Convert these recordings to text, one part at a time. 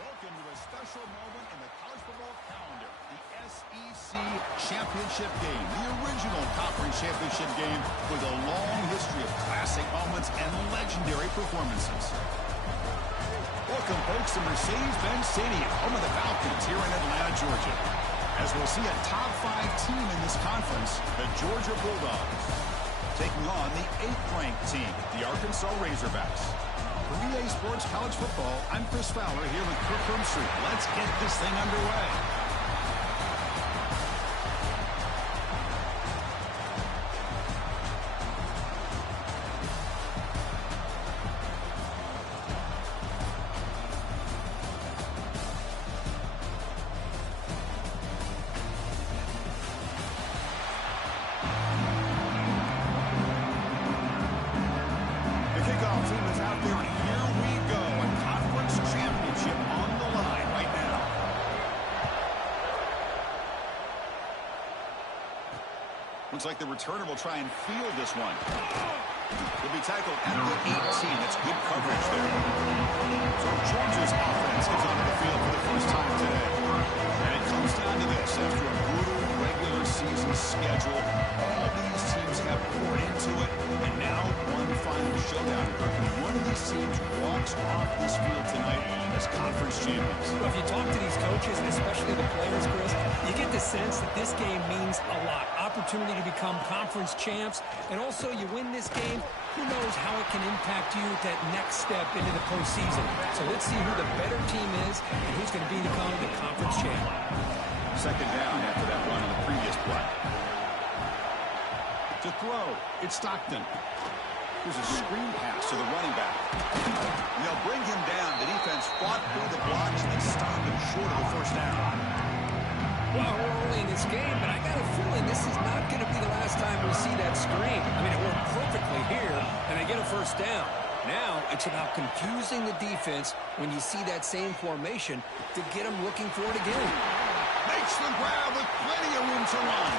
Welcome to a special moment in the college football calendar, the SEC Championship Game, the original conference championship game with a long history of classic moments and legendary performances. Welcome, folks, to Mercedes-Benz Stadium, home of the Falcons here in Atlanta, Georgia. As we'll see a top 5 team in this conference, the Georgia Bulldogs, taking on the 8th-ranked team, the Arkansas Razorbacks. For EA Sports College Football, I'm Chris Fowler here with Kirk Street. Let's get this thing underway. The kickoff team is out there, and here we go. A conference championship on the line right now. Looks like the returner will try and field this one. He'll be tackled at the 18. That's good coverage there. So Georgia's offense is onto the field for the first time today. And it comes down to this. After a brutal regular season schedule, all these teams have poured into it. And now one final showdown. One of these teams walks off this field tonight as conference champions. Well, if you talk to these coaches, and especially the players, Chris, you get the sense that this game means a lot. Opportunity to become conference champs, and also you win this game, who knows how it can impact you at that next step into the postseason. So let's see who the better team is and who's going to become the conference champ. Second down after that run on the previous play. To throw, it's Stockton. Here's a screen pass to the running back. And they'll bring him down. The defense fought through the blocks and stopped him short of the first down. Well, we're early in this game, but I got a feeling this is not going to be the last time we see that screen. I mean, it worked perfectly here, and they get a first down. Now it's about confusing the defense when you see that same formation to get them looking for it again. Makes the grab with plenty of room to run.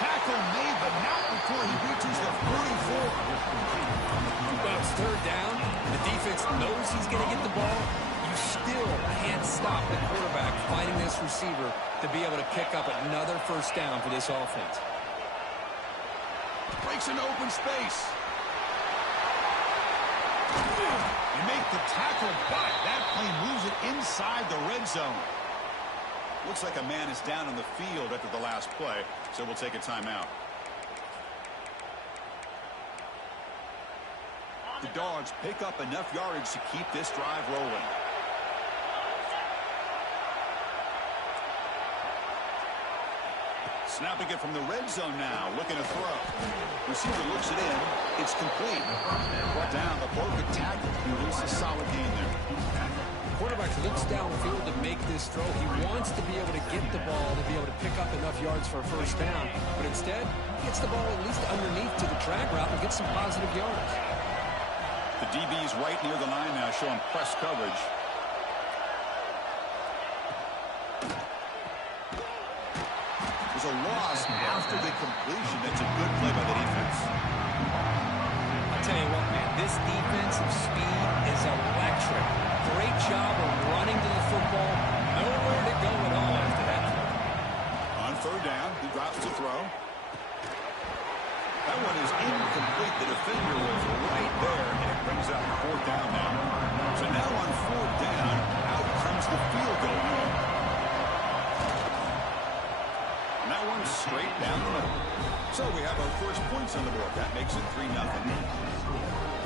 Tackle made, but not before he reaches the 44. Well, it's third down. The defense knows he's going to get the ball. You still can't stop the quarterback fighting this receiver to be able to pick up another first down for this offense. Breaks into open space. You make the tackle, but that play moves it inside the red zone. Looks like a man is down on the field after the last play, so we'll take a timeout. The Dogs pick up enough yardage to keep this drive rolling. Snapping it from the red zone now, looking to throw. Receiver looks it in. It's complete. Brought down the perfect tackle. He loses a solid gain there. Quarterback looks downfield to make this throw. He wants to be able to get the ball to be able to pick up enough yards for a first down. But instead, he gets the ball at least underneath to the drag route and gets some positive yards. The DB's right near the line now, showing press coverage. There's a loss after the completion. That's a good play by the defense. I'll tell you what, man, this defensive speed is electric. Great job of running to the football. Nowhere to go at all after that. On third down, he drops to throw. That one is incomplete. The defender was right there, and it brings up fourth down now. So now on fourth down, out comes the field goal unit. And that one's straight down the middle. So we have our first points on the board. That makes it 3-0.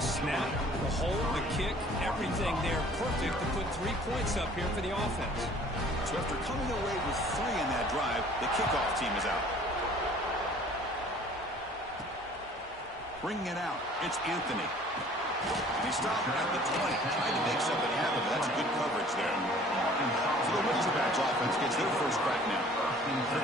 Snap, the hold, the kick, everything there perfect to put 3 points up here for the offense. So after coming away with 3 in that drive, the kickoff team is out. Bringing it out, it's Anthony. He stopped at the 20, tried to make something happen, but that's good coverage there. So the Razorbacks offense gets their first crack now.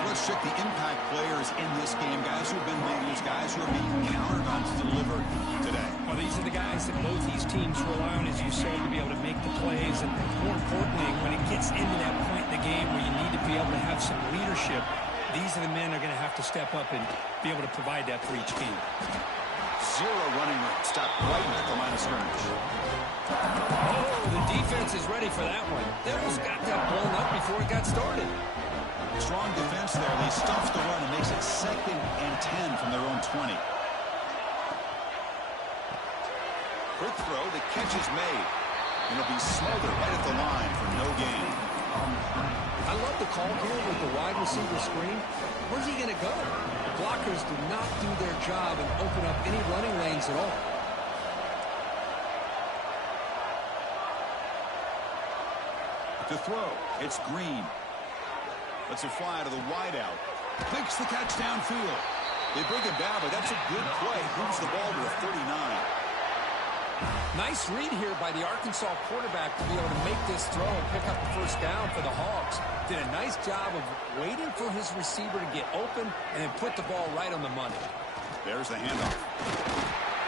Let's check the impact players in this game, guys who have been leaders, guys who are being counted on to deliver today. Well, these are the guys that both these teams rely on, as you said, to be able to make the plays. And more importantly, when it gets into that point in the game where you need to be able to have some leadership, these are the men that are going to have to step up and be able to provide that for each team. Zero running room. Stopped right at the line of scrimmage. Oh, the defense is ready for that one. They almost got that blown up before it got started. Strong defense there. They stuffs the run and makes it 2nd and 10 from their own 20. Quick throw. The catch is made. And it'll be smothered right at the line for no gain. I love the call here with the wide receiver screen. Where's he going to go? The blockers do not do their job and open up any running lanes at all. To throw, it's Green. Lets it fly to the wideout. Makes the catch downfield. They bring him down, but that's a good play. Moves the ball to a 39. Nice read here by the Arkansas quarterback to be able to make this throw and pick up the first down for the Hogs. Did a nice job of waiting for his receiver to get open and then put the ball right on the money. There's the handoff.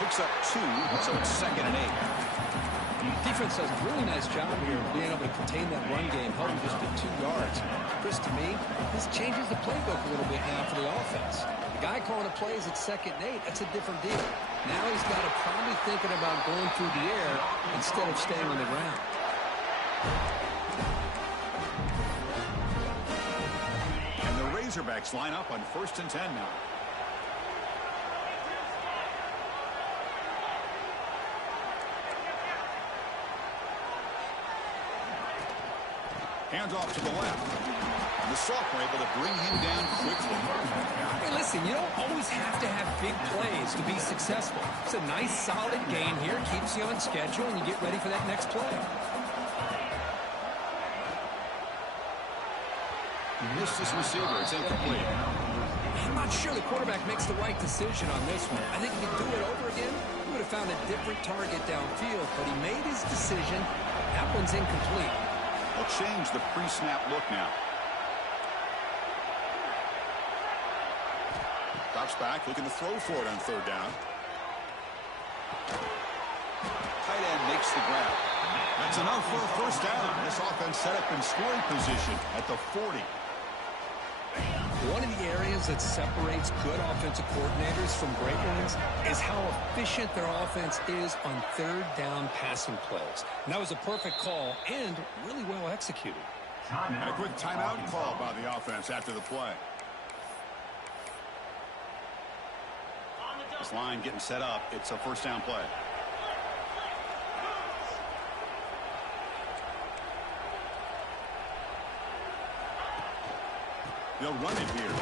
Picks up 2, so it's 2nd and 8. Defense does a really nice job here of being able to contain that run game, holding just to 2 yards. Chris, to me, this changes the playbook a little bit now for the offense. The guy calling the plays at 2nd and 8, that's a different deal. Now he's got to probably thinking about going through the air instead of staying on the ground. And the Razorbacks line up on 1st and 10 now. Hands off to the left. And the sophomore able to bring him down quickly. Hey, listen, you don't always have to have big plays to be successful. It's a nice, solid gain here. Keeps you on schedule, and you get ready for that next play. Missed his receiver. It's incomplete. I'm not sure the quarterback makes the right decision on this one. I think if he'd do it over again, he would have found a different target downfield, but he made his decision. That one's incomplete. They'll change the pre-snap look now. Drops back, looking to throw for it on 3rd down. Tight end makes the grab. That's enough for a 1st down. This offense set up in scoring position at the 40. One of the areas that separates good offensive coordinators from great ones is how efficient their offense is on 3rd down passing plays. And that was a perfect call and really well executed. And a quick timeout call by the offense after the play. This line getting set up. It's a 1st down play. They'll run it here.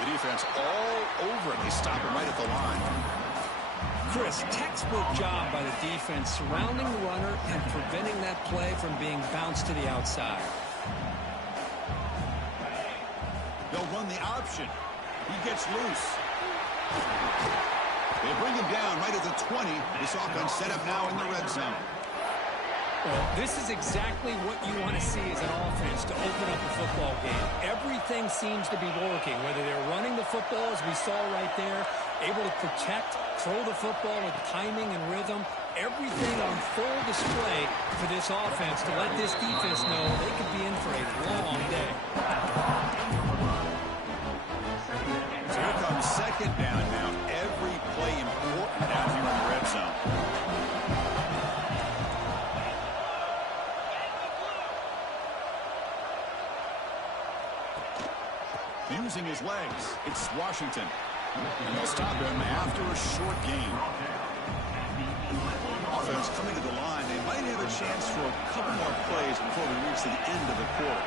The defense all over it. They stop it right at the line. Chris, textbook job by the defense surrounding the runner and preventing that play from being bounced to the outside. They'll run the option. He gets loose. They bring him down right at the 20. This offense set up now in the red zone. Well, this is exactly what you want to see as an offense to open up a football game. Everything seems to be working, whether they're running the football, as we saw right there, able to protect, throw the football with timing and rhythm. Everything on full display for this offense to let this defense know they could be in for a long day. So here comes 2nd down now. Every play important down here in the red zone. Using his legs, it's Washington. And they'll stop him after a short gain. Offense coming to the line. They might have a chance for a couple more plays before we reach the end of the quarter.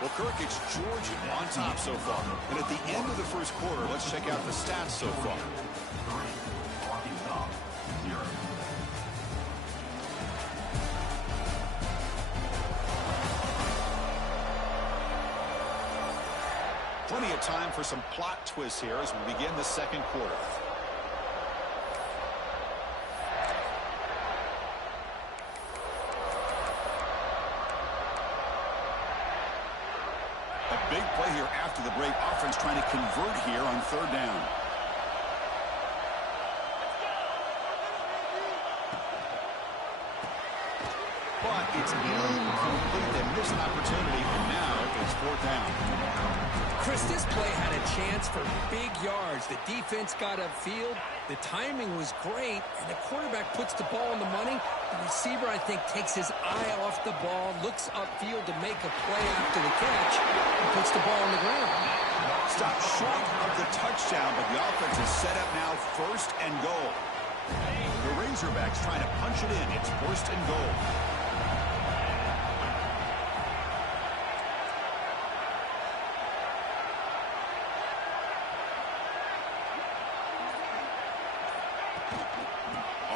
Well, Kirk, it's Georgia on top so far. And at the end of the 1st quarter, let's check out the stats so far. Plenty of time for some plot twists here as we begin the 2nd quarter. A big play here after the break. Offense trying to convert here on 3rd down. but it's incomplete. They missed an opportunity, and now it's fourth down. Chris, this play had a chance for big yards. The defense got upfield. The timing was great, and the quarterback puts the ball on the money. The receiver, I think, takes his eye off the ball, looks upfield to make a play after the catch, and puts the ball on the ground. Stopped short of the touchdown, but the offense is set up now first and goal. The Razorbacks trying to punch it in. It's first and goal.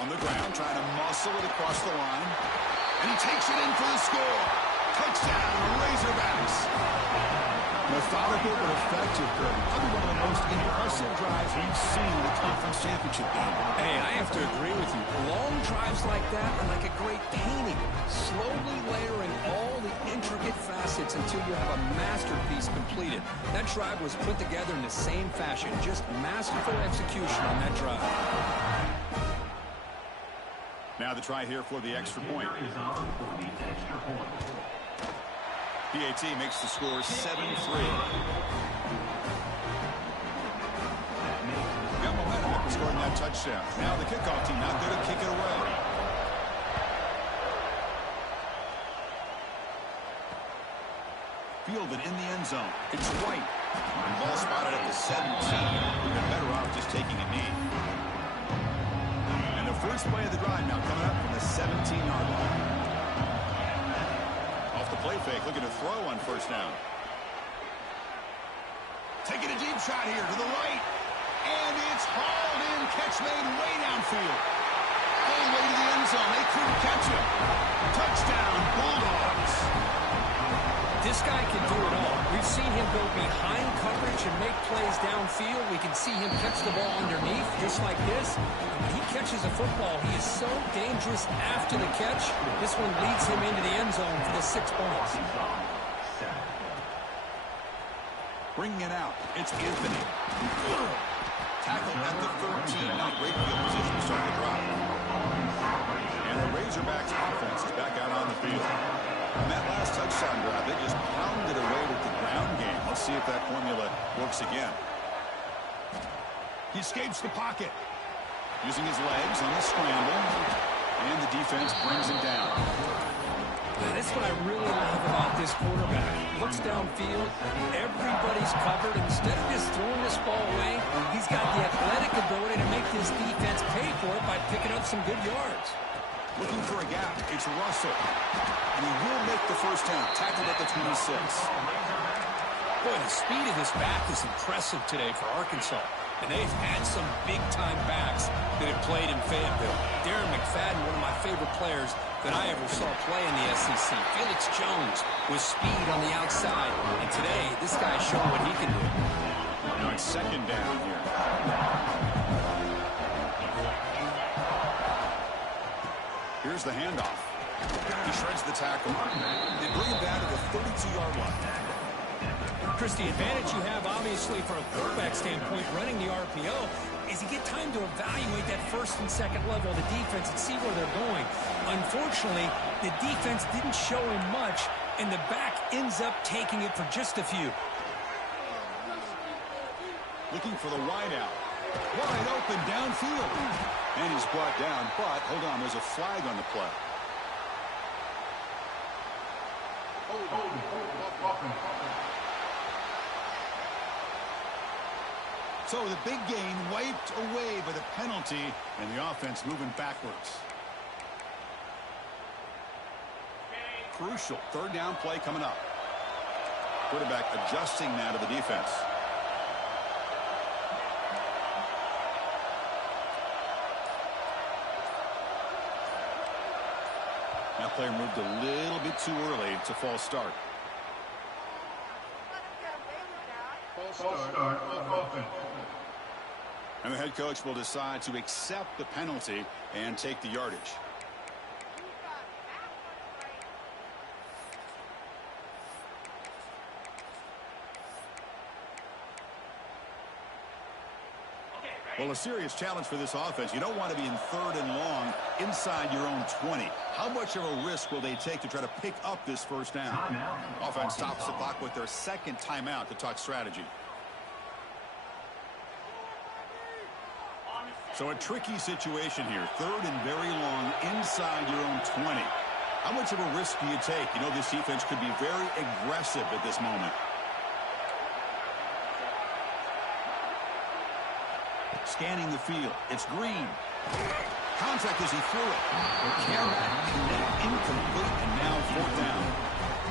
On the ground, trying to muscle it across the line. And he takes it in for the score. Touchdown, Razorbacks. Methodical but effective, Kirby. Probably one of the most impressive drives we've seen in the conference championship game. Hey, I have to agree with you. Long drives like that are like a great painting. Slowly layering all the intricate facets until you have a masterpiece completed. That drive was put together in the same fashion. Just masterful execution on that drive. Now the try here for the extra point. PAT makes the score 7-3. Got momentum after scoring that touchdown. Now the kickoff team not going to kick it away. Fielded in the end zone. It's White. And ball spotted at the 17. We've been better off just taking a knee. And the first play of the drive now coming up from the 17-yard line. Off the play fake, looking to throw on first down. Taking a deep shot here to the right. And it's hauled in. Catch made way downfield. All the way to the end zone. They couldn't catch him. Touchdown, Bulldogs. This guy can do it all. We've seen him go behind coverage and make plays downfield. We can see him catch the ball underneath, just like this. When he catches a football, he is so dangerous after the catch. This one leads him into the end zone for the 6 points. Bringing it out, it's Anthony. Tackle at the 13. Not great field position to start the drive. And the Razorbacks offense is back out on the field. And that last touchdown drive, they just pounded away with the ground game. Let's see if that formula works again. He escapes the pocket. Using his legs on the scramble. And the defense brings him down. That's what I really love about this quarterback. Looks downfield. Everybody's covered. Instead of just throwing this ball away, he's got the athletic ability to make this defense pay for it by picking up some good yards. Looking for a gap. It's Russell. And he will make the first down. Tackled at the 26. Boy, the speed of this back is impressive today for Arkansas. And they've had some big-time backs that have played in Fayetteville. Darren McFadden, one of my favorite players that I ever saw play in the SEC. Felix Jones with speed on the outside. And today, this guy's showing what he can do. Now it's second down here. Here's the handoff. He shreds the tackle. They bring him down to the 32-yard line. Chris, the advantage you have, obviously, from a quarterback standpoint, running the RPO, is you get time to evaluate that first and second level of the defense and see where they're going. Unfortunately, the defense didn't show him much, and the back ends up taking it for just a few. Looking for the wideout. Wide open downfield. And he's brought down, but hold on, there's a flag on the play. So the big gain wiped away by the penalty, and the offense moving backwards. Crucial third down play coming up. Quarterback adjusting now to the defense. That player moved a little bit too early. It's a false start. And the head coach will decide to accept the penalty and take the yardage. Well, a serious challenge for this offense. You don't want to be in 3rd and long inside your own 20. How much of a risk will they take to try to pick up this first down? Offense stops the clock with their 2nd timeout to talk strategy. So a tricky situation here. 3rd and very long inside your own 20. How much of a risk do you take? You know, this defense could be very aggressive at this moment. Scanning the field. It's Green. Contact as he threw it. Came back, incomplete, and now 4th down.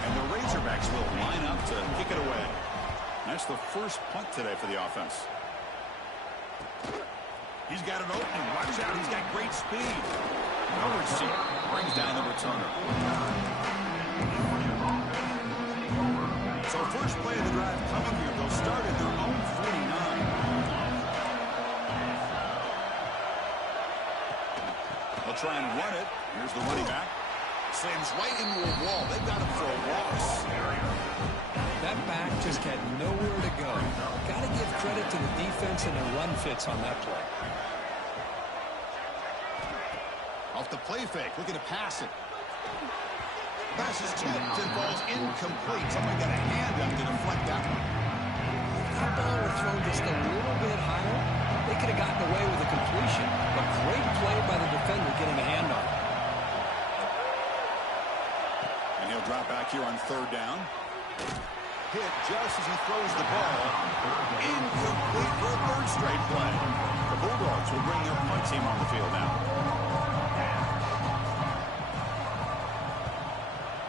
And the Razorbacks will line up to kick it away. That's the first punt today for the offense. He's got an opening. Watch out. He's got great speed. No receiver. Brings down the returner. So first play of the drive coming here. They'll start at their own 49. They'll try and run it. Here's the running back. Slams right into a wall. They've got him for a loss. That back just had nowhere to go. Got to give credit to the defense and the run fits on that play. Off the play fake, looking to pass it. Pass is tipped and falls incomplete. Somebody got a hand up to deflect that one. That ball was thrown just a little bit higher. They could have gotten away with a completion, but great play by the defender getting a hand on it. And he'll drop back here on 3rd down. Hit just as he throws the ball. Incomplete for a 3rd straight play. The Bulldogs will bring their punt team on the field now.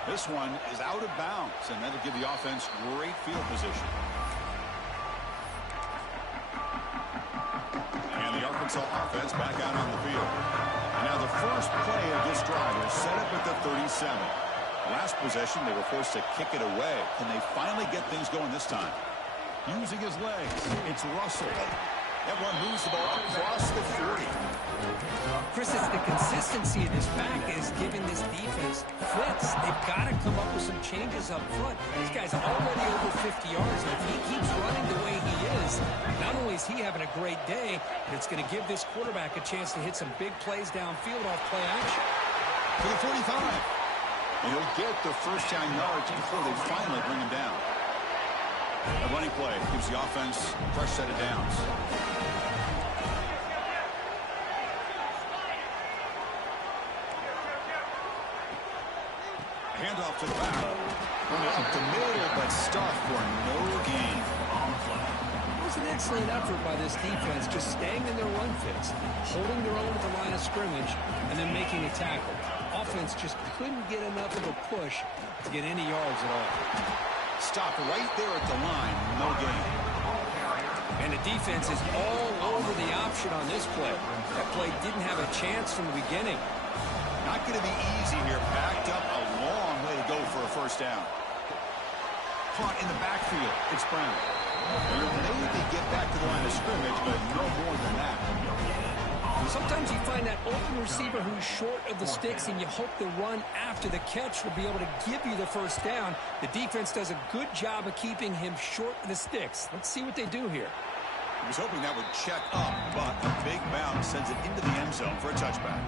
This one is out of bounds, and that'll give the offense great field position. And the Arkansas offense back out on the field. And now the first play of this drive is set up at the 37. Last possession, they were forced to kick it away. Can they finally get things going this time? Using his legs, it's Russell. That one moves the ball across the 40. Chris, it's the consistency of this back is giving this defense fits. They've got to come up with some changes up front. This guy's already over 50 yards, and if he keeps running the way he is, not only is he having a great day, but it's going to give this quarterback a chance to hit some big plays downfield off play action. To the 45. And he'll get the first down yards before they finally bring him down. A running play gives the offense a fresh set of downs. Handoff to the back. Running up the middle, but stuffed for no gain. It was an excellent effort by this defense, just staying in their run fits, holding their own at the line of scrimmage, and then making a tackle. Offense just couldn't get enough of a push to get any yards at all. Stop right there at the line, no gain. And the defense is all over the option on this play. That play didn't have a chance from the beginning. Not going to be easy here. Backed up a long way to go for a first down. Caught in the backfield. It's Brown. They'll maybe get back to the line of scrimmage, but no more than that. Sometimes you find that open receiver who's short of the sticks, and you hope the run after the catch will be able to give you the first down. The defense does a good job of keeping him short of the sticks. Let's see what they do here. He was hoping that would check up, but a big bounce sends it into the end zone for a touchback.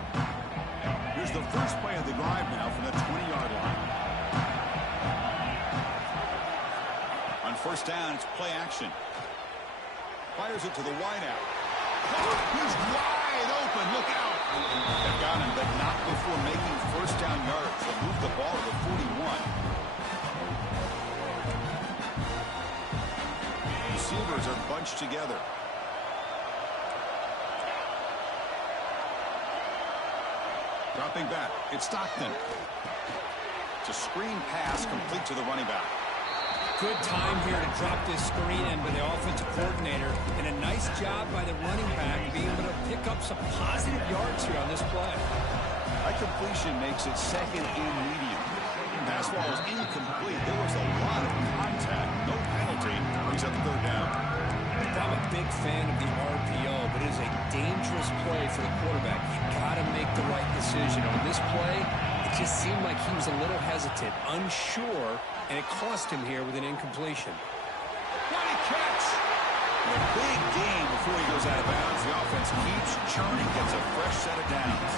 Here's the first play of the drive now from the 20-yard line. On first down, it's play action. Fires it to the wideout. He's wide open. Look out. They've got him, but not before making first down yards. They'll move the ball to the 41. Receivers are bunched together. Dropping back. It's Stockton. It's a screen pass complete to the running back. Good time here to drop this screen in by the offensive coordinator, and a nice job by the running back being able to pick up some positive yards here on this play. That completion makes it second and medium. Pass ball is incomplete. There was a lot of contact. No penalty. Brings up the third down. I'm a big fan of the RPO, but it is a dangerous play for the quarterback. You got to make the right decision. On this play, it just seemed like he was a little hesitant, unsure, and it cost him here with an incompletion. What a catch! A big gain before he goes out of bounds. The offense keeps churning, gets a fresh set of downs.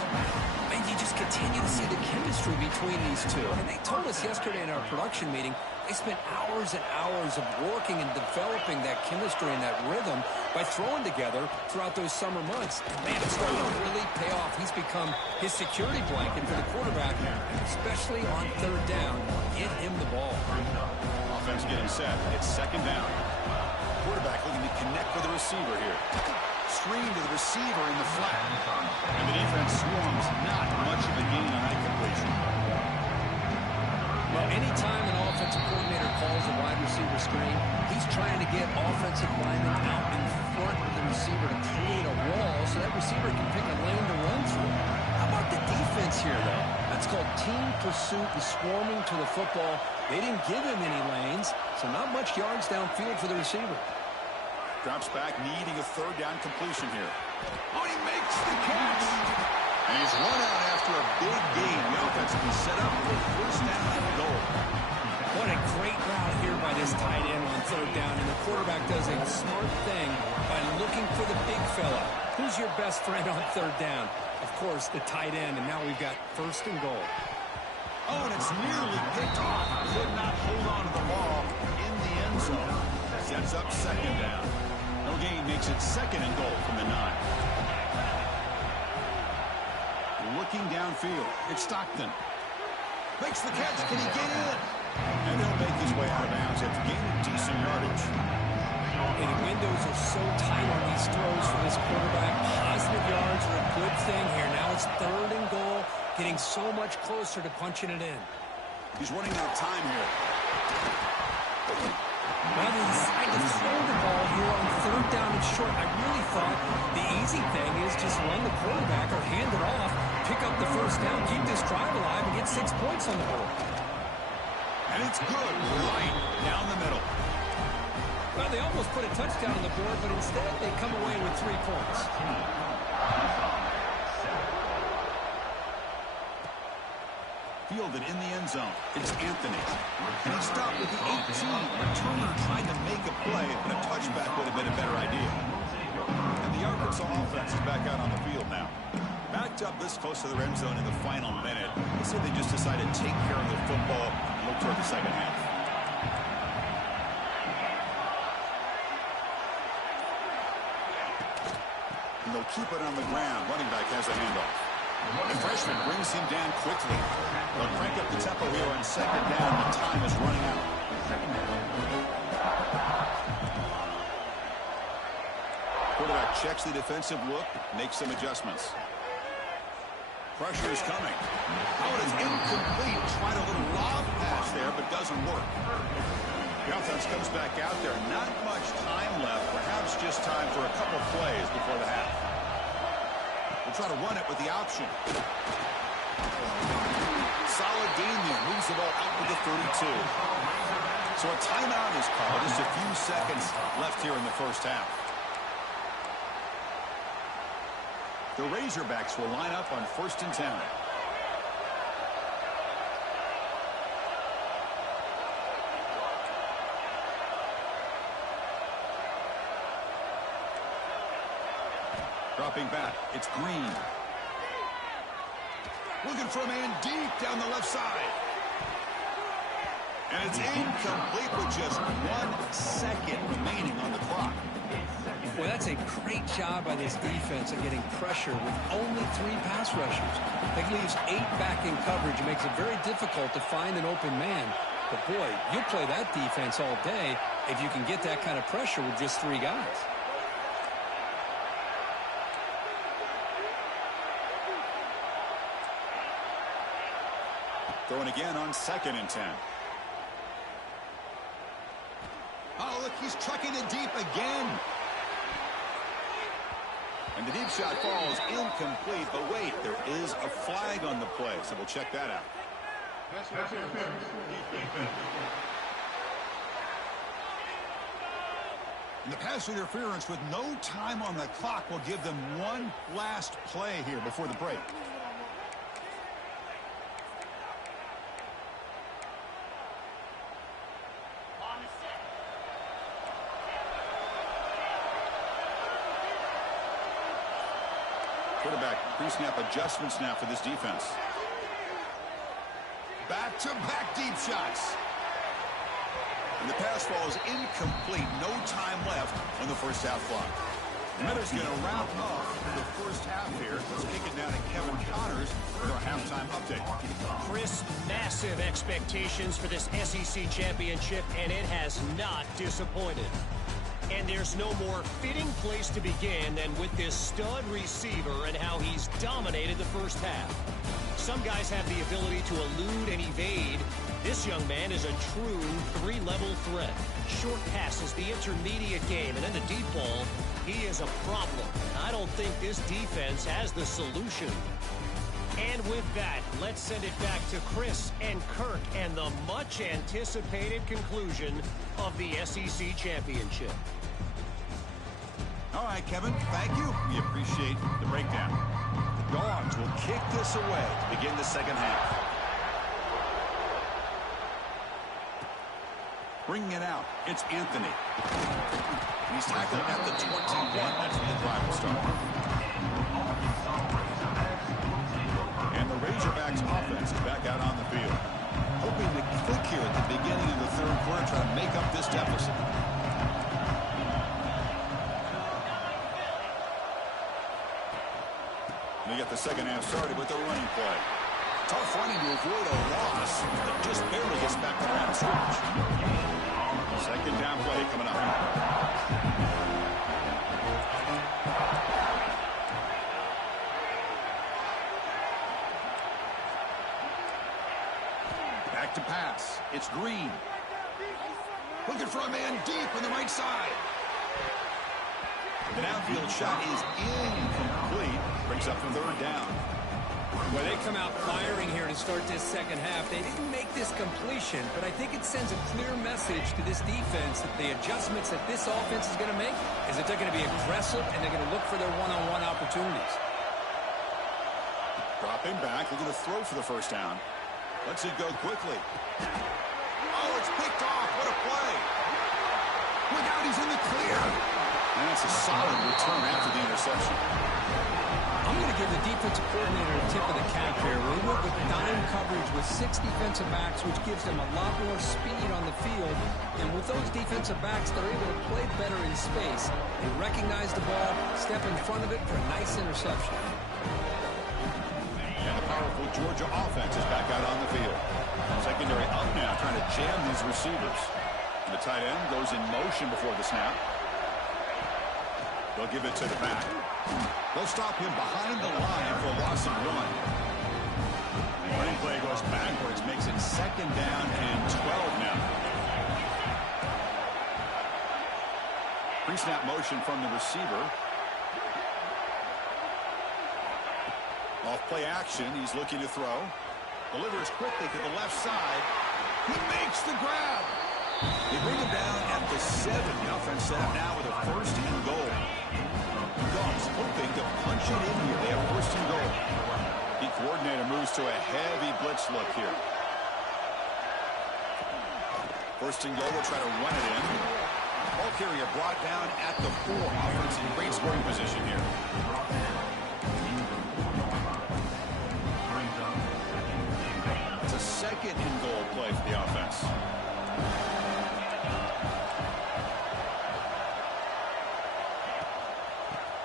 And you just continue to see the chemistry between these two. And they told us yesterday in our production meeting, they spent hours and hours of working and developing that chemistry and that rhythm by throwing together throughout those summer months. Man, it's starting to really pay off. He's become his security blanket for the quarterback, especially on third down. Get him the ball. Offense getting set. It's second down. Quarterback looking to connect with the receiver here. Screen to the receiver in the flat. And the defense swarms. Not much of a gain on that completion. Well, anytime an offensive coordinator calls a wide receiver screen, he's trying to get offensive linemen out in front of the receiver to create a wall so that receiver can pick a lane to run through. How about the defense here, though? That's called team pursuit and swarming to the football. They didn't give him any lanes, so not much yards downfield for the receiver. Drops back, needing a third down completion here. Oh, he makes the catch! And he's run out after a big gain. The offense will be set up for first down and goal. What a great route here by this tight end on third down, and the quarterback does a smart thing by looking for the big fella. Who's your best friend on third down? Of course, the tight end, and now we've got first and goal. Oh, and it's nearly picked off. Could not hold on to the ball in the end zone. Sets up second down. No gain makes it second and goal from the 9. Looking downfield, it's Stockton. Makes the catch. Can he get in? And he'll make his way out of bounds after gaining decent yardage. And the windows are so tight on these throws for this quarterback. Positive yards are a good thing here. Now it's third and goal, getting so much closer to punching it in. He's running out of time here. Well, they decided to throw the ball here on third down and short. I really thought the easy thing is just run the quarterback or hand it off, pick up the first down, keep this drive alive, and get 6 points on the board. And it's good, right down the middle. Well, they almost put a touchdown on the board, but instead they come away with 3 points. Fielded in the end zone. It's Anthony. And he stopped with the 18. Returner trying to make a play, but a touchback would have been a better idea. And the Arkansas offense is back out on the field now. Backed up this close to the end zone in the final minute. Let's say they just decided to take care of their football and look toward the second half. And they'll keep it on the ground. Running back has a handoff. The freshman brings him down quickly. They'll crank up the tempo here on second down. The time is running out. Quarterback checks the defensive look, makes some adjustments. Pressure is coming. Oh, it is incomplete. Tried a little lob pass there, but doesn't work. The offense comes back out there. Not much time left. Perhaps just time for a couple plays before the half. We'll try to run it with the option. Solid gain there. Moves the ball out to the 32. So a timeout is called. Just a few seconds left here in the first half. The Razorbacks will line up on 1st and 10. Dropping back, it's Green. Looking for a man deep down the left side. And it's incomplete with just 1 second remaining on the clock. Well, that's a great job by this defense of getting pressure with only 3 pass rushers. That leaves 8 back in coverage. It makes it very difficult to find an open man. But, boy, you play that defense all day if you can get that kind of pressure with just 3 guys. Throwing again on 2nd and 10. Oh, look, he's trucking it deep again. And the deep shot falls incomplete. But wait, there is a flag on the play, so we'll check that out. And the pass interference with no time on the clock will give them one last play here before the break. Quarterback pre-snap adjustments now for this defense. Back-to-back deep shots. And the pass falls incomplete. No time left on the first half clock. Minutes going to wrap up the first half here. Let's kick it down to Kevin Connors with our halftime update. Chris, massive expectations for this SEC championship, and it has not disappointed. And there's no more fitting place to begin than with this stud receiver and how he's dominated the first half. Some guys have the ability to elude and evade. This young man is a true three-level threat. Short passes, the intermediate game, and then the deep ball. He is a problem. I don't think this defense has the solution. And with that, let's send it back to Chris and Kirk and the much-anticipated conclusion of the SEC championship. All right, Kevin, thank you. We appreciate the breakdown. The Dogs will kick this away to begin the second half. Bringing it out, it's Anthony. He's tackled at the 21. That's when the drive will start. And the Razorbacks offense is back out on the field. Hoping to click here at the beginning of the third quarter, try to make up this deficit. They get the second half started with the running play. Tough running to avoid a loss, but just barely gets back to the line of scrimmage. Second down play coming up. Back to pass. It's Green. Looking for a man deep on the right side. The downfield shot is incomplete. Brings up third down. Well, they come out firing here to start this second half. They didn't make this completion, but I think it sends a clear message to this defense that the adjustments that this offense is going to make is that they're going to be aggressive and they're going to look for their one-on-one opportunities. Dropping back, looking to throw for the first down. Lets it go quickly. Oh, it's picked off. What a play. Look out, he's in the clear. And that's a solid return after the interception. I'm going to give the defensive coordinator a tip of the cap here. We went with dime coverage with 6 defensive backs, which gives them a lot more speed on the field. And with those defensive backs, they're able to play better in space. They recognize the ball, step in front of it for a nice interception. And the powerful Georgia offense is back out on the field. Secondary up now, trying to jam these receivers. And the tight end goes in motion before the snap. They'll give it to the back. They'll stop him behind the line for a loss of 1. The running play goes backwards, makes it second down and 12 now. Pre-snap motion from the receiver. Off play action, he's looking to throw. Delivers quickly to the left side. He makes the grab. They bring him down at the 7. The offense set up now with a first and goal. Dogs hoping to punch it in here. They have first and goal. The coordinator moves to a heavy blitz look here. First and goal, will try to run it in. Ball carrier brought down at the 4. Offense in great scoring position here. It's a second and goal play for the offense.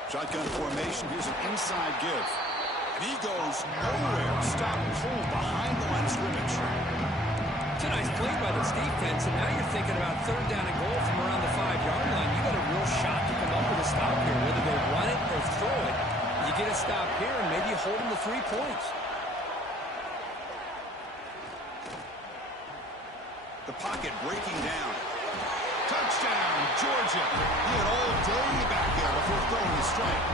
Shotgun formation. Here's an inside give. And he goes nowhere. Stop pull behind the line of scrimmage. It's a nice play by this defense, and now you're thinking about third down and goal from around the 5-yard line. You got a real shot to come up with a stop here. Whether they run it or throw it, you get a stop here, and maybe you hold them to 3 points. The pocket breaking down. Touchdown, Georgia. He had all day back there before throwing the strike.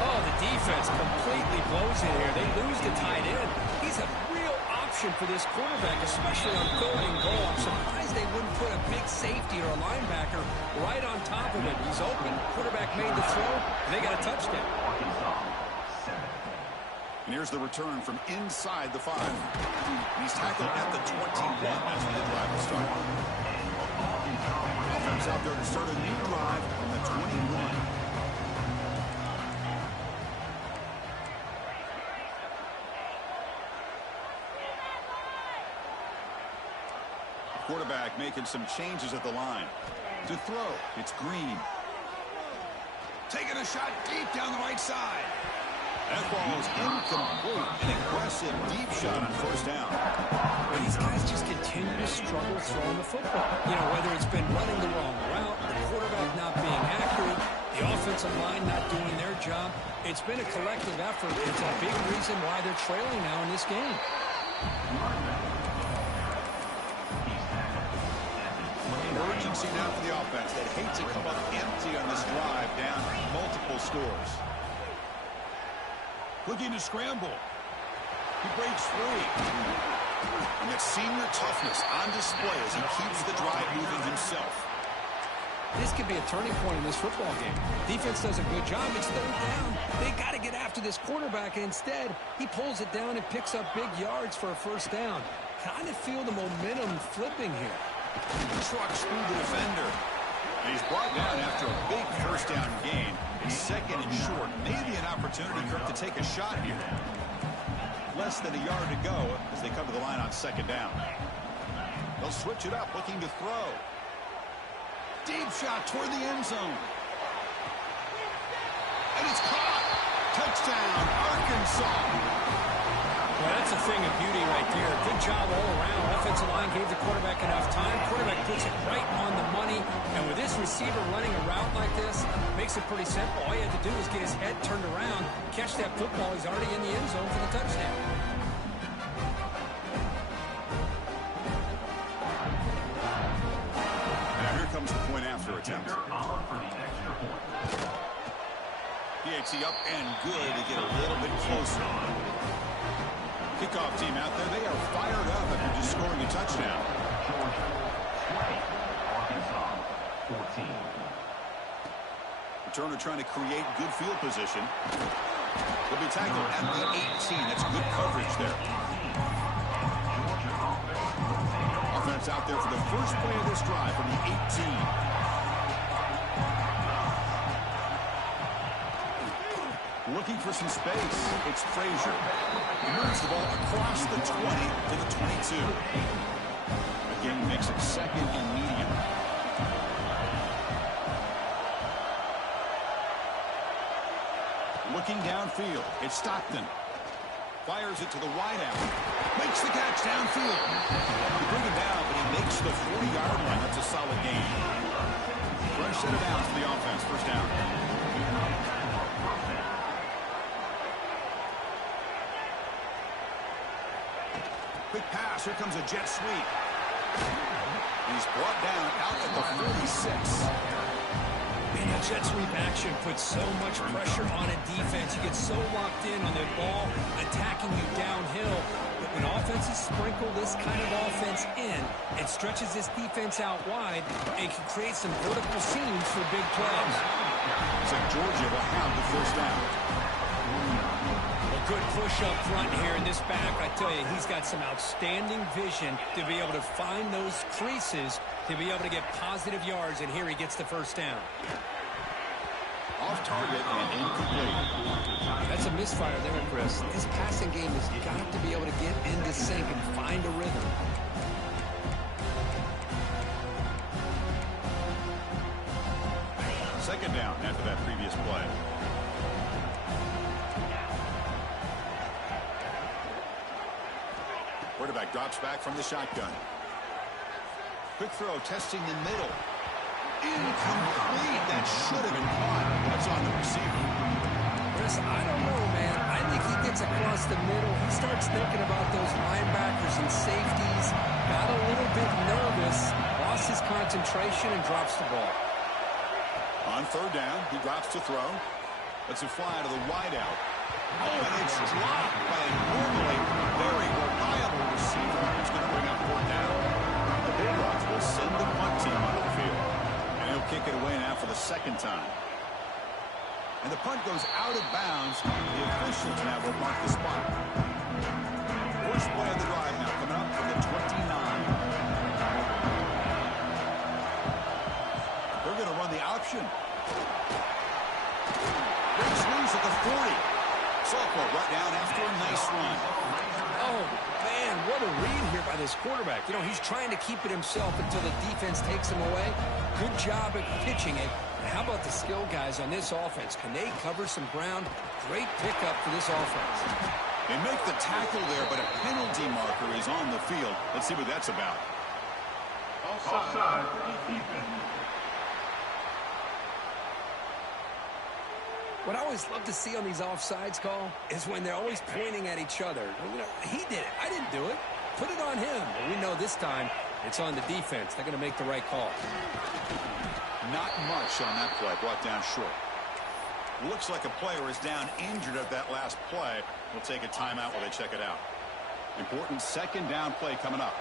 Oh, the defense completely blows it here. They lose the tight end. He's a real option for this quarterback, especially on third and goal. I'm surprised they wouldn't put a big safety or a linebacker right on top of it. He's open. Quarterback made the throw. They got a touchdown. And here's the return from inside the 5. He's tackled at the 21. That's when the drive will start. Offense out there to start a new drive on the 21. quarterback making some changes at the line. To throw, it's Green. Taking a shot deep down the right side. That ball is incomplete. An aggressive deep shot on first down. But these guys just continue to struggle throwing the football. You know, whether it's been running the wrong route, the quarterback not being accurate, the offensive line not doing their job. It's been a collective effort. It's a big reason why they're trailing now in this game. Urgency now for the offense. They'd hate to come up empty on this drive, down multiple scores. Looking to scramble. He breaks free. And that senior toughness on display as he keeps the drive moving himself. This could be a turning point in this football game. Defense does a good job. It's third down. They got to get after this quarterback, and instead, he pulls it down and picks up big yards for a first down. Kind of feel the momentum flipping here. Trucks through the defender. And he's brought down after a big first down gain. It's second and short. Maybe an opportunity, Kirk, to take a shot here. Less than a yard to go as they come to the line on second down. They'll switch it up, looking to throw. Deep shot toward the end zone. And it's caught. Touchdown, Arkansas. Well, that's a thing of beauty right there. Good job all around. Offensive line gave the quarterback enough time. Quarterback puts it right on the money. And with this receiver running a route like this, makes it pretty simple. All you had to do was get his head turned around, catch that football. He's already in the end zone for the touchdown. Now here comes the point after attempt. PAT up and good to get a little bit closer. Kickoff team out there. They are fired up after just scoring a touchdown. Returner trying to create good field position. Will be tackled at the 18. That's good coverage there. Offense out there for the first play of this drive from the 18. Looking for some space. It's Frazier. He moves the ball across the 20 to the 22. Again, makes it second and medium. Looking downfield. It's Stockton. Fires it to the wideout. Makes the catch downfield. They bring him down, but he makes the 40-yard line. That's a solid gain. Fresh set of downs for the offense. First down. Quick pass. Here comes a jet sweep. He's brought down out at the 46. Man, that jet sweep action puts so much pressure on a defense. You get so locked in on their ball attacking you downhill. But when offenses sprinkle this kind of offense in, it stretches this defense out wide and can create some vertical seams for big plays. Looks like Georgia will have the first down. Good push up front here in this back. I tell you, he's got some outstanding vision to be able to find those creases, to be able to get positive yards, and here he gets the first down. Off target and incomplete. That's a misfire there, Chris. This passing game has got to be able to get into sync and find a rhythm. Second down after that previous play. Quarterback drops back from the shotgun. Quick throw, testing the middle. Incomplete. That should have been caught. That's on the receiver. Chris, I don't know, man. I think he gets across the middle. He starts thinking about those linebackers and safeties. Got a little bit nervous. Lost his concentration and drops the ball. On third down, he drops to throw. Lets it fly to the wideout. Oh, and it's dropped by a normally very reliable receiver. It's going to bring up fourth down. The Bulldogs will send the punt team onto the field. And he'll kick it away now for the second time. And the punt goes out of bounds. The officials now will mark the spot. First play of the drive now coming up from the 29. They're going to run the option. Breaks loose at the 40. Softball brought down after a nice run. Oh, man, what a read here by the this quarterback. You know, he's trying to keep it himself until the defense takes him away. Good job at pitching it. And how about the skill guys on this offense? Can they cover some ground? Great pickup for this offense. They make the tackle there, but a penalty marker is on the field. Let's see what that's about. Offside. What I always love to see on these offsides call is when they're always pointing at each other. You know, he did it. I didn't do it. Put it on him. But we know this time it's on the defense. They're going to make the right call. Not much on that play. Brought down short. Looks like a player is down injured at that last play. We'll take a timeout while they check it out. Important second down play coming up.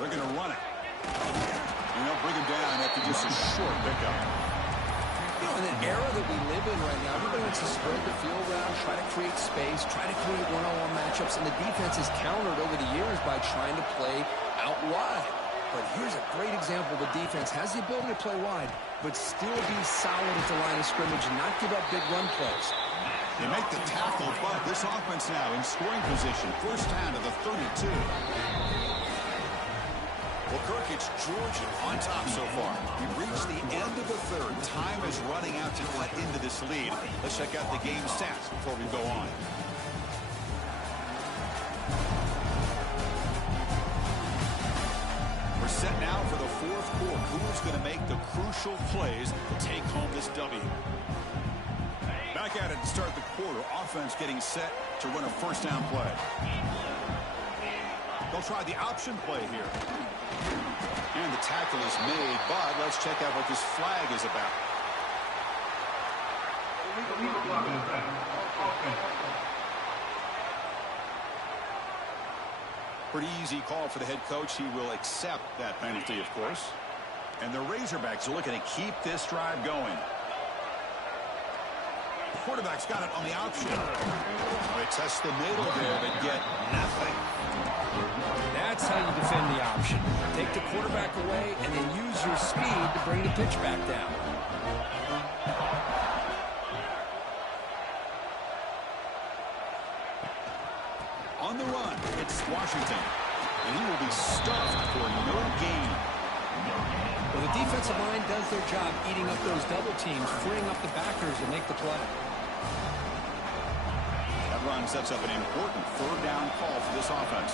They're going to run it. And they'll bring him down after just a short pickup. You know, in an era that we live in right now, everybody wants to spread the field around, try to create space, try to create one-on-one matchups, and the defense has countered over the years by trying to play out wide. But here's a great example. The defense has the ability to play wide, but still be solid at the line of scrimmage and not give up big run plays. They make the tackle, but this offense now in scoring position. First down to the 32. Well, Kirk, it's Georgia on top so far. We've reached the end of the third. Time is running out to cut into this lead. Let's check out the game stats before we go on. We're set now for the fourth quarter. Who's going to make the crucial plays to take home this W? Back at it to start the quarter. Offense getting set to run a first down play. They'll try the option play here. And the tackle is made, but let's check out what this flag is about. Pretty easy call for the head coach. He will accept that penalty, of course. And the Razorbacks are looking to keep this drive going. The quarterback's got it on the option. They test the middle there, but get nothing. That's how you defend the option. Take the quarterback away and then use your speed to bring the pitch back down. On the run, it's Washington. And he will be stuffed for no gain. Well, the defensive line does their job eating up those double teams, freeing up the backers to make the play. That run sets up an important third down call for this offense.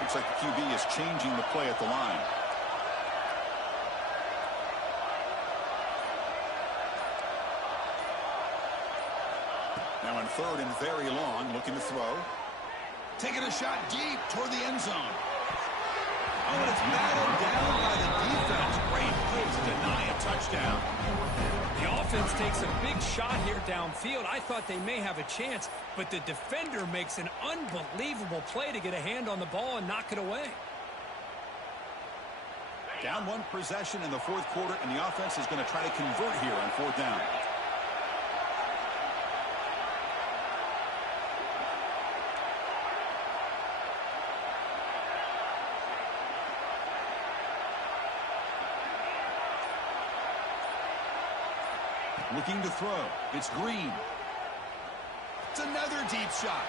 Looks like the QB is changing the play at the line. Now in third and very long, looking to throw. Taking a shot deep toward the end zone. Oh, and it's batted down by the defense. Great play to deny a touchdown. The offense takes a big shot here downfield. I thought they may have a chance, but the defender makes an unbelievable play to get a hand on the ball and knock it away. Down one possession in the fourth quarter, and the offense is going to try to convert here on fourth down. Looking to throw. It's Green. It's another deep shot.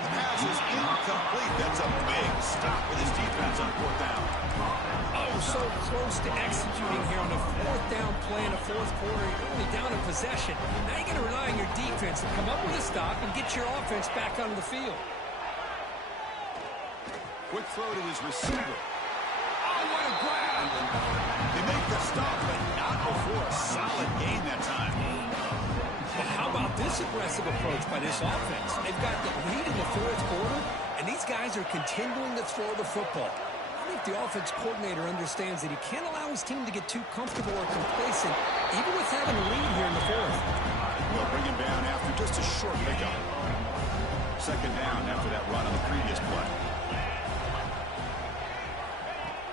The pass is incomplete. That's a big stop with his defense on fourth down. Oh, so close to executing here on a fourth down play in the fourth quarter. You're only down a possession. Now you're going to rely on your defense to come up with a stop and get your offense back onto the field. Quick throw to his receiver. Oh, what a grab! They make the stop, but not before a solid gain that time. But how about this aggressive approach by this offense? They've got the lead in the fourth quarter, and these guys are continuing to throw the football. I think the offense coordinator understands that he can't allow his team to get too comfortable or complacent, even with having a lead here in the fourth. They'll bring him down after just a short pickup. Second down after that run on the previous play.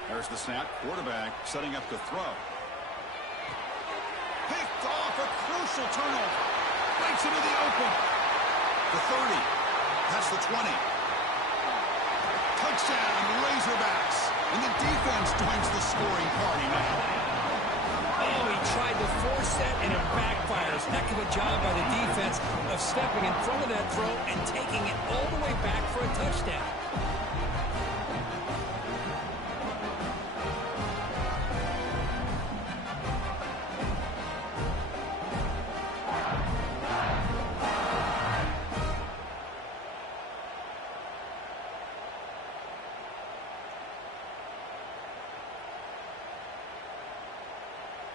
There's the snap. Quarterback setting up to throw. Picked off, a crucial turnover. Breaks into the open. The 30. That's the 20. Touchdown, Razorbacks. And the defense joins the scoring party now. Oh, Oh, he tried to force that, and it backfires. Heck of a job by the defense of stepping in front of that throw and taking it all the way back for a touchdown.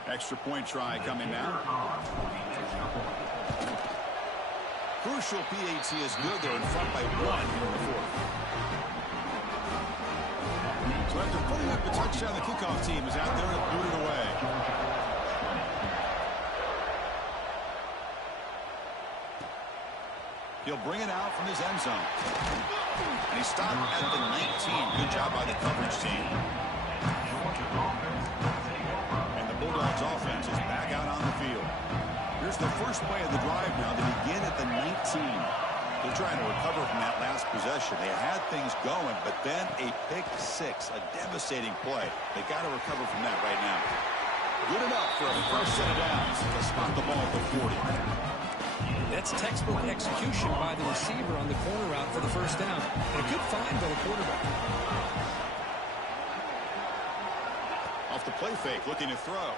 Extra point try coming now. Crucial PAT is good. They're in front by 1 here in the fourth. So after putting up a touchdown, the kickoff team is out there to boot it away. He'll bring it out from his end zone. And he stopped at the 19. Good job by the coverage team. Bulldogs offense is back out on the field. Here's the first play of the drive now. They begin at the 19. They're trying to recover from that last possession. They had things going, but then a pick six, a devastating play. They got to recover from that right now. Good enough for a fresh set of downs to spot the ball at the 40. That's textbook execution by the receiver on the corner route for the first down. And a good find by the quarterback. Off the play fake, looking to throw.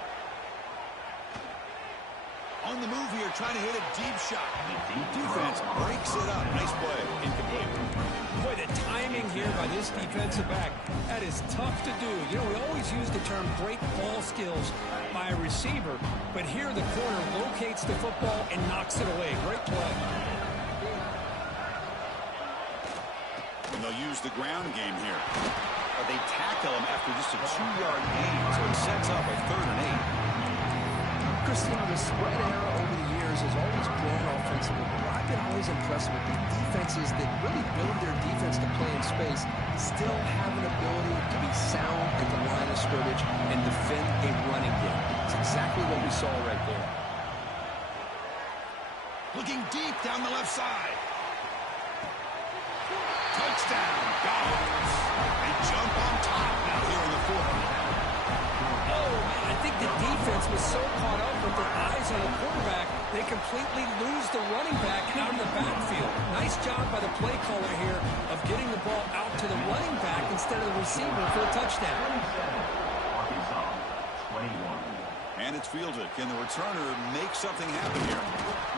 On the move here, trying to hit a deep shot. Defense breaks it up. Nice play. Incomplete. Boy, the timing here by this defensive back, that is tough to do. You know, we always use the term great ball skills by a receiver, but here the corner locates the football and knocks it away. Great play. And they'll use the ground game here. They tackle him after just a 2-yard gain, so it sets up a 3rd and 8. Chris, you know, the spread era over the years has always grown offensively, but I've been always impressed with the defenses that really build their defense to play in space, still have an ability to be sound at the line of scrimmage and defend a running game. It's exactly what we saw right there. Looking deep down the left side. Touchdown, Dogs. They jump on top now here in the fourth. Oh, man, I think the defense was so caught up with their eyes on the quarterback, they completely lose the running back out of the backfield. Nice job by the play caller here of getting the ball out to the running back instead of the receiver for a touchdown. And it's fielded. Can the returner make something happen here?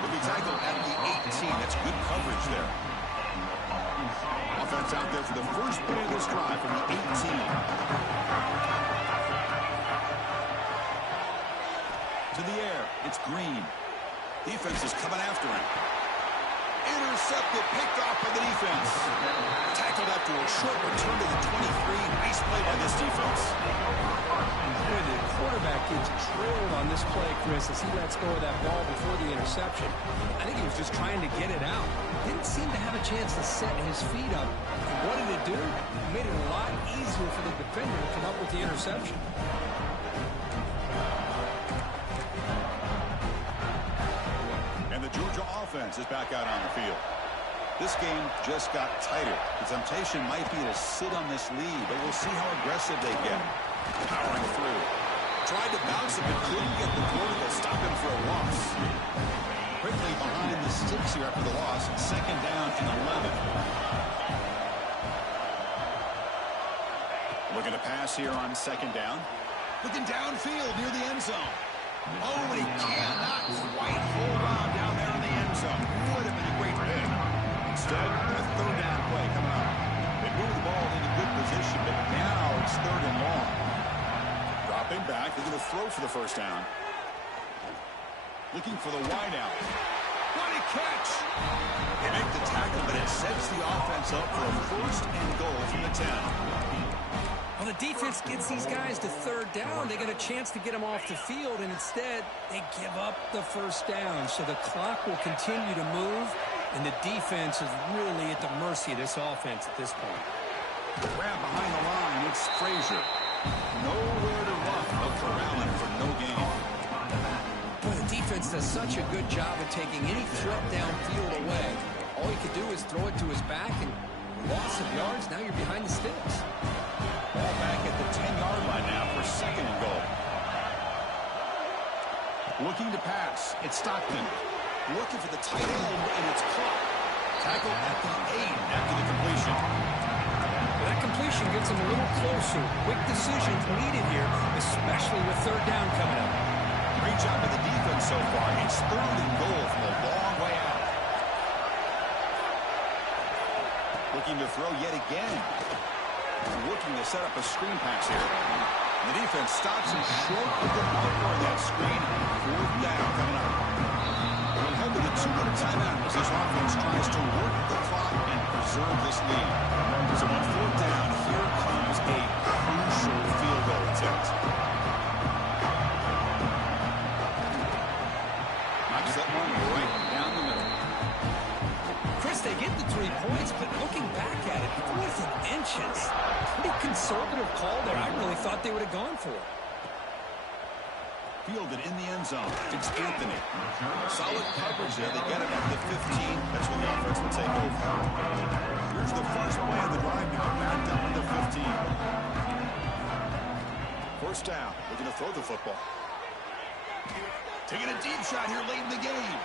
Will be tackled at the 18. That's good coverage there. Offense out there for the first play of this drive from the 18. To the air. It's Green. Defense is coming after him. Intercepted, picked off by the defense. Tackled after a short return to the 23. Nice play by this defense. Boy, the quarterback gets drilled on this play, Chris, as he lets go of that ball before the interception. I think he was just trying to get it out. Didn't seem to have a chance to set his feet up. And what did it do? It made it a lot easier for the defender to come up with the interception. And the Georgia offense is back out on the field. This game just got tighter. The temptation might be to sit on this lead, but we'll see how aggressive they get. Powering through. Tried to bounce it, but couldn't get the vertical. Stop him for a loss. Quickly behind the sticks here after the loss. 2nd down and 11. Looking to pass here on 2nd down. Looking downfield near the end zone. Oh, and he cannot quite hold on down there in the end zone. Would have been a great pick. Instead, a 3rd down play coming up. They move the ball into good position, but now it's 3rd and long. Dropping back, they're going to throw for the 1st down. Looking for the wide out. What a catch! They make the tackle, but it sets the offense up for a 1st and goal from the 10. Well, the defense gets these guys to 3rd down. They get a chance to get them off the field, and instead, they give up the 1st down. So the clock will continue to move, and the defense is really at the mercy of this offense at this point. Grab behind the line, it's Frazier. Nowhere to run, but corralling for no gain. Boy, the defense does such a good job of taking any threat downfield away. All you could do is throw it to his back, and loss of yards, now you're behind the sticks. Ball back at the 10-yard line now for 2nd and goal. Looking to pass. It's Stockton. Looking for the tight end, and it's caught. Tackle at the 8 after the completion. That completion gets him a little closer. Quick decisions needed here, especially with third down coming up. Great job of the defense so far. It's 3rd and goal from a long way out. Looking to throw yet again. Looking to set up a screen pass here. The defense stops him short of the marker on that screen. 4th down coming up. We'll head to the 2-minute timeout as this offense tries to work the clock and preserve this lead. So on 4th down, here comes a crucial field goal attempt. Knocks that one right down the middle. Chris, they get the 3 points, but looking back at it, 4th and inches. Pretty conservative call there. I really thought they would have gone for it. Fielded in the end zone. It's Anthony. Solid coverage there. They get him at the 15. That's when the offense will take over. Here's the first play of the drive now. Back down to 15. 1st down. Looking to throw the football. Taking a deep shot here late in the game.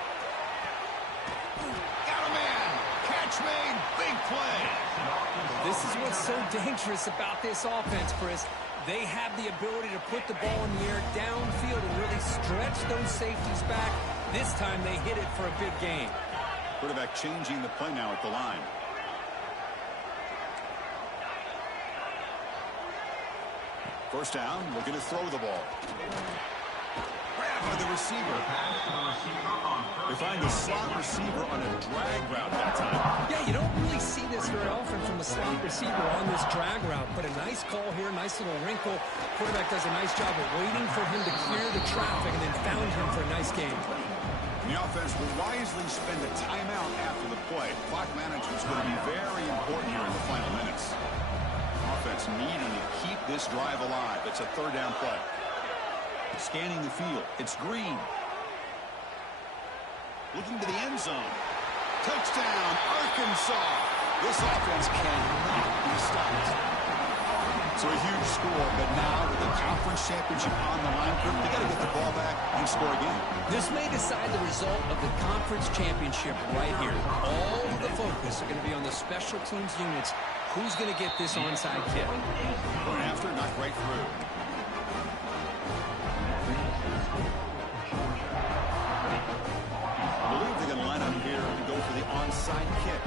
Got a man. Catch made. Big play. This is what's so dangerous about this offense, Chris. They have the ability to put the ball in the air downfield and really stretch those safeties back. This time they hit it for a big gain. Quarterback changing the play now at the line. First down, looking to throw the ball. Grab by the receiver. They find the slot receiver on a drag route that time. Yeah, you don't really see this very often from a slot receiver on this drag route, but a nice call here, nice little wrinkle. Quarterback does a nice job of waiting for him to clear the traffic and then found him for a nice game. The offense will wisely spend a timeout after the play. Clock management is going to be very important here in the final minutes. Offense needing to keep this drive alive. It's a 3rd down play. Scanning the field. It's Green. Looking to the end zone. Touchdown, Arkansas. This offense cannot be stopped. So a huge score, but now with the conference championship on the line, they got to get the ball back and score again. This may decide the result of the conference championship right here. All of the focus are going to be on the special teams units. Who's going to get this onside kick? Going after, knocked right through. I believe they're going to line up here to go for the onside kick.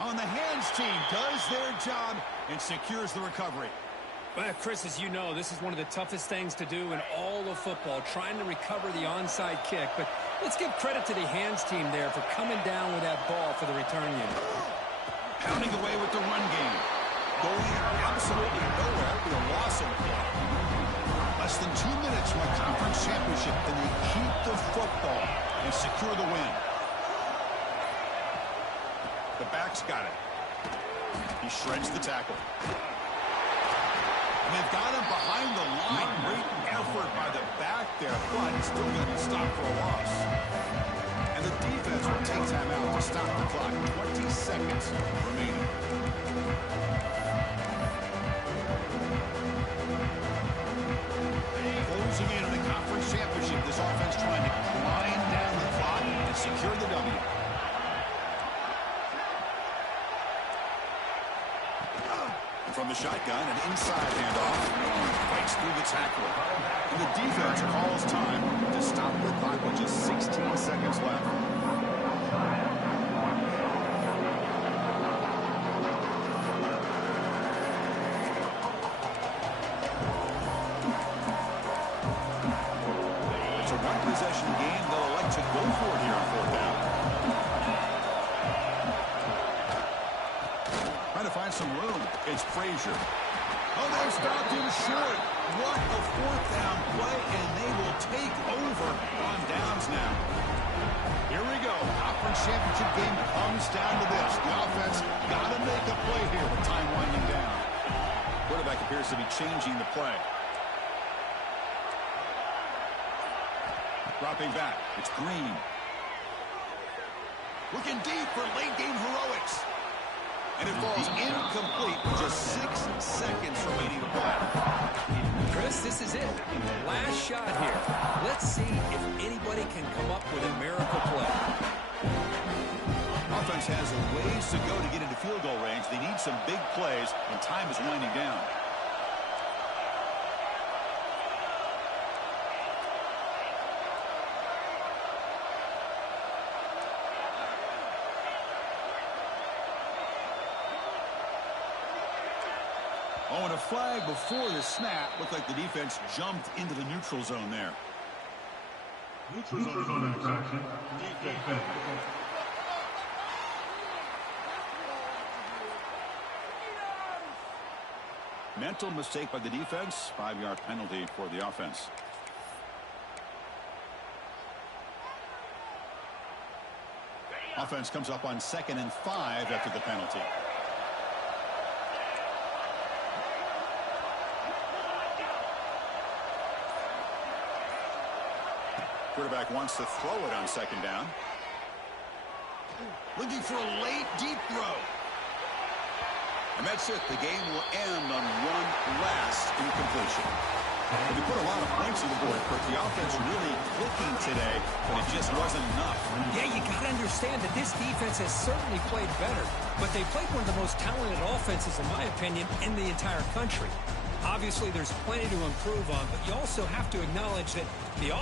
On the hands team does their job and secures the recovery. Well, Chris, as you know, this is one of the toughest things to do in all of football, trying to recover the onside kick. But let's give credit to the hands team there for coming down with that ball for the return unit. Pounding away with the run game. Going absolutely nowhere. That'll be a loss of the play. Less than 2 minutes from a conference championship, and they keep the football and secure the win. The back's got it. He shreds the tackle. And they've got him behind the line. Great effort by the back there, but he's still going to be stopped for a loss. And the defense will take time out to stop the clock. 20 seconds remaining. Closing in on the conference championship. This offense trying to grind down the clock and secure the W. From the shotgun, an inside handoff. Fights through the tackle. And the defense calls time to stop the clock with just 16 seconds left. It's a one-possession game. They'll elect to go for it here on 4th down. Trying to find some room. It's Frazier. Oh, they stopped him short. What a 4th down play, and they will take over on downs now. Here we go. Conference championship game comes down to this. The offense got to make a play here with time winding down. Quarterback appears to be changing the play. Dropping back. It's Green. Looking deep for late game heroics. And it falls incomplete with just 6 seconds remaining to play. Chris, this is it. Last shot here. Let's see if anybody can come up with a miracle play. Offense has a ways to go to get into field goal range. They need some big plays, and time is winding down. Oh, and a flag before the snap. Looked like the defense jumped into the neutral zone there. Neutral zone infraction. Defense. Mental mistake by the defense. 5-yard penalty for the offense. Offense comes up on 2nd and 5 after the penalty. Quarterback wants to throw it on 2nd down. Looking for a late, deep throw. And that's it. The game will end on one last incompletion. They put a lot of points on the board, but the offense really clicking today, but it just wasn't enough. Yeah, you got to understand that this defense has certainly played better, but they played one of the most talented offenses, in my opinion, in the entire country. Obviously, there's plenty to improve on, but you also have to acknowledge that the